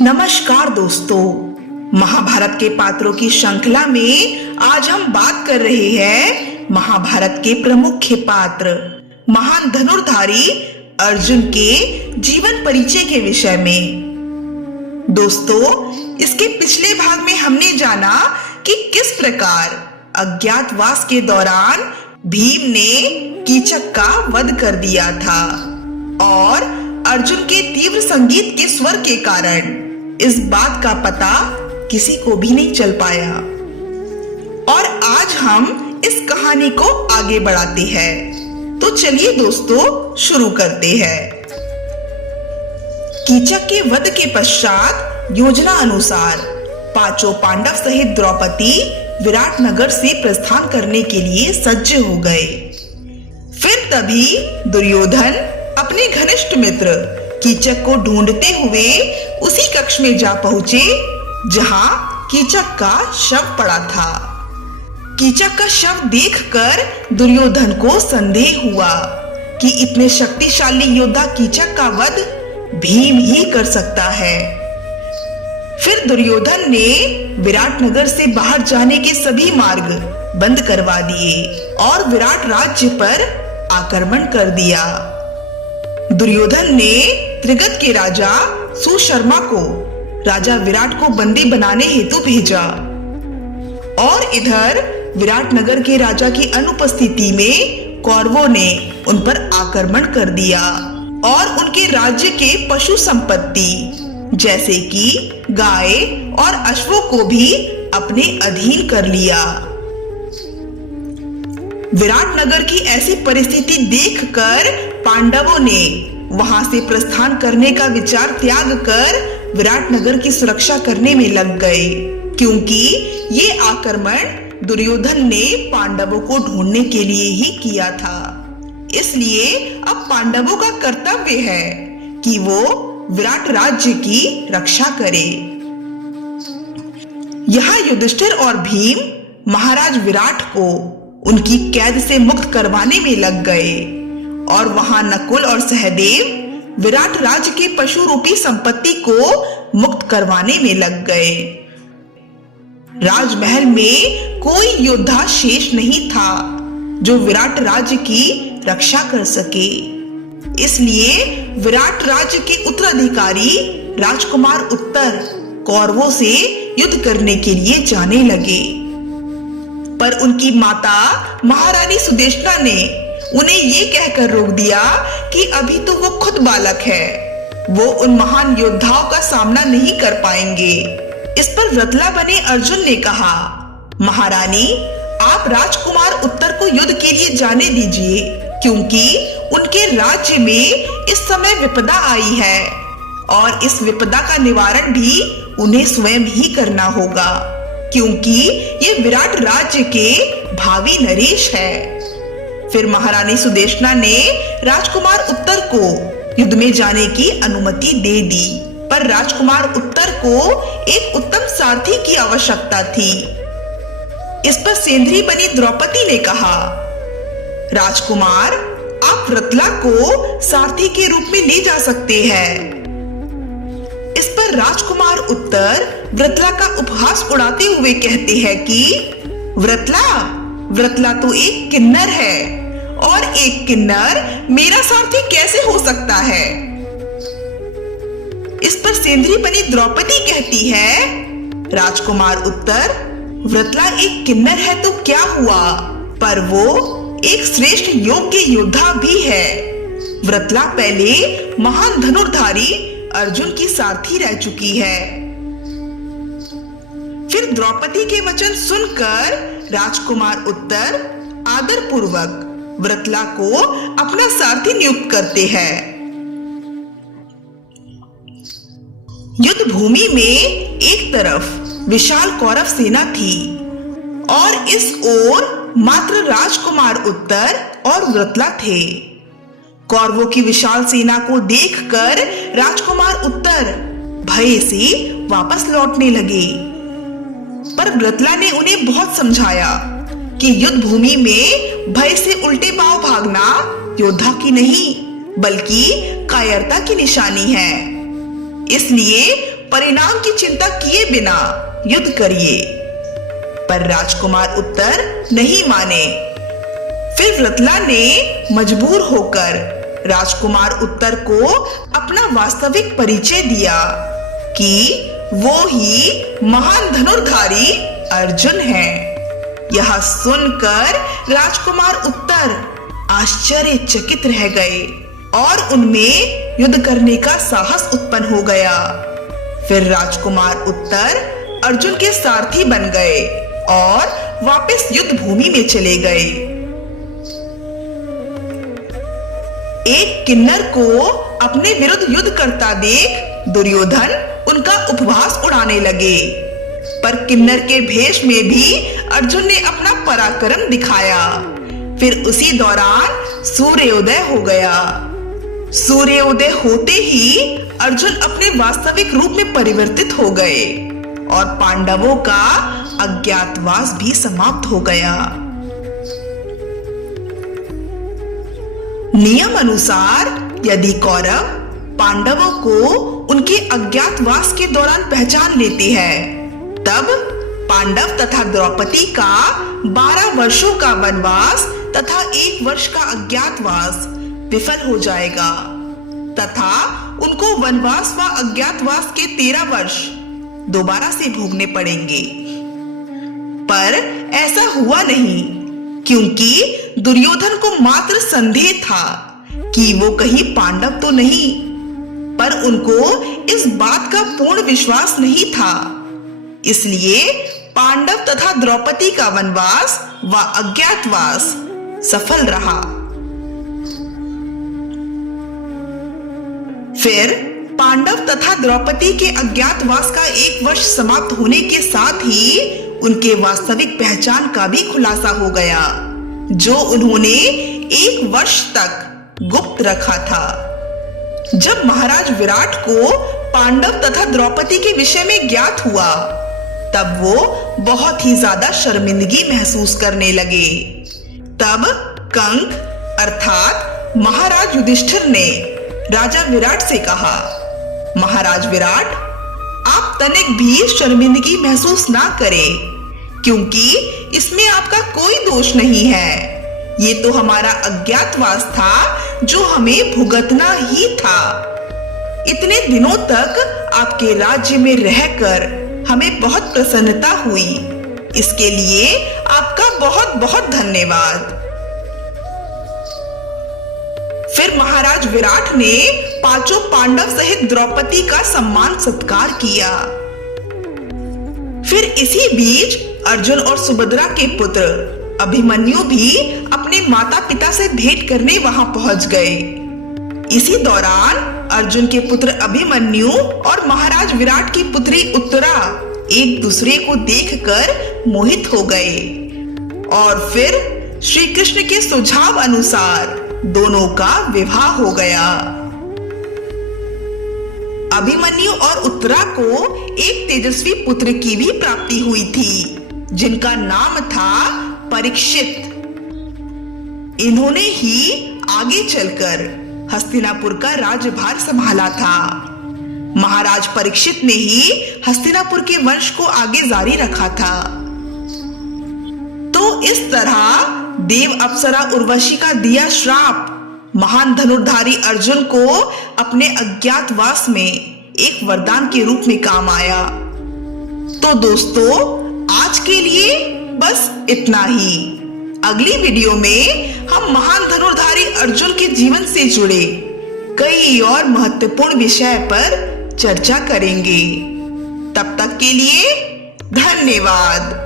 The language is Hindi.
नमस्कार दोस्तों, महाभारत के पात्रों की श्रृंखला में आज हम बात कर रहे हैं महाभारत के प्रमुख पात्र महान धनुर्धारी अर्जुन के जीवन परिचय के विषय में। दोस्तों, इसके पिछले भाग में हमने जाना कि किस प्रकार अज्ञातवास के दौरान भीम ने कीचक का वध कर दिया था और अर्जुन के तीव्र संगीत के स्वर के कारण इस बात का पता किसी को भी नहीं चल पाया। और आज हम इस कहानी को आगे बढ़ाते हैं। तो चलिए दोस्तों, शुरू करते हैं। कीचक के वध के पश्चात योजना अनुसार पांचों पांडव सहित द्रौपदी विराटनगर से प्रस्थान करने के लिए सज्ज हो गए। फिर तभी दुर्योधन अपने घनिष्ठ मित्र कीचक को ढूंढते हुए उसी कक्ष में जा पहुंचे जहां कीचक का शव पड़ा था। कीचक का शव देखकर दुर्योधन को संदेह हुआ कि इतने शक्तिशाली योद्धा कीचक का वध भीम ही कर सकता है। फिर दुर्योधन ने विराटनगर से बाहर जाने के सभी मार्ग बंद करवा दिए और विराट राज्य पर आक्रमण कर दिया। दुर्योधन ने त्रिगत के राजा सुशर्मा को राजा विराट को बंदी बनाने हेतु भेजा और इधर विराटनगर के राजा की अनुपस्थिति में कौरवों ने उन पर आक्रमण कर दिया और उनके राज्य के पशु संपत्ति जैसे कि गाय और अश्वों को भी अपने अधीन कर लिया। विराटनगर की ऐसी परिस्थिति देखकर पांडवों ने वहां से प्रस्थान करने का विचार त्याग कर विराटनगर की सुरक्षा करने में लग गए, क्योंकि ये आक्रमण दुर्योधन ने पांडवों को ढूंढने के लिए ही किया था। इसलिए अब पांडवों का कर्तव्य है कि वो विराट राज्य की रक्षा करे। यहाँ युधिष्ठिर और भीम महाराज विराट को उनकी कैद से मुक्त करवाने में लग गए और वहां नकुल और सहदेव विराट राज्य के पशु रूपी संपत्ति को मुक्त करवाने में लग गए। राजमहल में कोई योद्धा शेष नहीं था जो विराट राज्य की रक्षा कर सके। इसलिए विराट राज्य के उत्तराधिकारी राजकुमार उत्तर कौरवों से युद्ध करने के लिए जाने लगे, पर उनकी माता महारानी सुदेशना ने उन्हें ये कहकर रोक दिया कि अभी तो वो खुद बालक है, वो उन महान योद्धाओं का सामना नहीं कर पाएंगे। इस पर व्रतला बने अर्जुन ने कहा, महारानी, आप राजकुमार उत्तर को युद्ध के लिए जाने दीजिए, क्योंकि उनके राज्य में इस समय विपदा आई है और इस विपदा का निवारण भी उन्हें स्वयं ही करना होगा, क्योंकि ये विराट राज्य के भावी नरेश है। फिर महारानी सुदेशना ने राजकुमार उत्तर को युद्ध में जाने की अनुमति दे दी, पर राजकुमार उत्तर को एक उत्तम सारथी की आवश्यकता थी। इस पर सेंधरी बनी द्रौपदी ने कहा, राजकुमार, आप व्रतला को सारथी के रूप में ले जा सकते हैं। इस पर राजकुमार उत्तर व्रतला का उपहास उड़ाते हुए कहते हैं कि व्रतला तो एक किन्नर है और एक किन्नर मेरा सारथी कैसे हो सकता है। इस पर सेंधरी बनी द्रौपदी कहती है, राजकुमार उत्तर, व्रतला एक किन्नर है तो क्या हुआ, पर वो एक श्रेष्ठ योग्य योद्धा भी है। व्रतला पहले महान धनुर्धारी अर्जुन की सारथी रह चुकी है। फिर द्रौपदी के वचन सुनकर राजकुमार उत्तर आदर पूर्वक व्रतला को अपना सारथी नियुक्त करते हैं। युद्ध भूमि में एक तरफ विशाल कौरव सेना थी और इस ओर मात्र राजकुमार उत्तर और व्रतला थे। कौरवों की विशाल सेना को देखकर राजकुमार उत्तर भय से वापस लौटने लगे, पर व्रतला ने उन्हें बहुत समझाया कि युद्ध भूमि में भय से उल्टे पांव भागना योद्धा की नहीं बल्कि कायरता की निशानी है। इसलिए परिणाम की चिंता किए बिना युद्ध करिए। पर राजकुमार उत्तर नहीं माने। फिर वृत्ला ने मजबूर होकर राजकुमार उत्तर को अपना वास्तविक परिचय दिया कि वो ही महान धनुर्धारी अर्जुन है। यह सुनकर राजकुमार उत्तर आश्चर्यचकित रह गए और उनमें युद्ध करने का साहस उत्पन्न हो गया। फिर राजकुमार उत्तर अर्जुन के सारथी बन गए और वापस युद्ध भूमि में चले गए। एक किन्नर को अपने विरुद्ध युद्ध करता देख दुर्योधन उनका उपहास उड़ाने लगे। पर किन्नर के भेष में भी अर्जुन ने अपना पराक्रम दिखाया। फिर उसी दौरान सूर्योदय हो गया। सूर्योदय होते ही अर्जुन अपने वास्तविक रूप में परिवर्तित हो गए और पांडवों का अज्ञातवास भी समाप्त हो गया। नियम अनुसार यदि कौरव पांडवों को उनके अज्ञातवास के दौरान पहचान लेते हैं, तब पांडव तथा द्रौपदी का 12 वर्षों का वनवास तथा 1 वर्ष का अज्ञातवास विफल हो जाएगा तथा उनको वनवास व अज्ञातवास के 13 वर्ष दोबारा से भोगने पड़ेंगे। पर ऐसा हुआ नहीं, क्योंकि दुर्योधन को मात्र संदेह था कि वो कहीं पांडव तो नहीं, पर उनको इस बात का पूर्ण विश्वास नहीं था। इसलिए पांडव तथा द्रौपदी का वनवास व अज्ञातवास सफल रहा। फिर पांडव तथा द्रौपदी के अज्ञातवास का 1 वर्ष समाप्त होने के साथ ही उनके वास्तविक पहचान का भी खुलासा हो गया, जो उन्होंने 1 वर्ष तक गुप्त रखा था। जब महाराज विराट को पांडव तथा द्रौपदी के विषय में ज्ञात हुआ, तब वो बहुत ही ज्यादा शर्मिंदगी महसूस करने लगे। तब कंक अर्थात महाराज युधिष्ठिर ने राजा विराट से कहा, महाराज विराट, आप तनिक भी शर्मिंदगी महसूस ना करें, क्योंकि इसमें आपका कोई दोष नहीं है। ये तो हमारा अज्ञातवास था जो हमें भुगतना ही था। इतने दिनों तक आपके राज्य में रहकर हमें बहुत प्रसन्नता हुई। इसके लिए आपका बहुत बहुत धन्यवाद। फिर महाराज विराट ने 5 पांडव सहित द्रौपदी का सम्मान सत्कार किया। फिर इसी बीच अर्जुन और सुभद्रा के पुत्र अभिमन्यु भी अपने माता पिता से भेंट करने वहां पहुंच गए। इसी दौरान अर्जुन के पुत्र अभिमन्यु और महाराज विराट की पुत्री उत्तरा एक दूसरे को देखकर मोहित हो गए और फिर श्री कृष्ण के सुझाव अनुसार दोनों का विवाह हो गया। अभिमन्यु और उत्तरा को एक तेजस्वी पुत्र की भी प्राप्ति हुई थी, जिनका नाम था परीक्षित। इन्होंने ही आगे चलकर हस्तिनापुर का राज्यभार संभाला था। महाराज परीक्षित ने ही हस्तिनापुर के वंश को आगे जारी रखा था। तो इस तरह देव अप्सरा उर्वशी का दिया श्राप महान धनुर्धारी अर्जुन को अपने अज्ञातवास में एक वरदान के रूप में काम आया। तो दोस्तों, आज के लिए बस इतना ही। अगली वीडियो में हम महान धनुर्धारी अर्जुन के जीवन से जुड़े कई और महत्वपूर्ण विषय पर चर्चा करेंगे। तब तक के लिए धन्यवाद।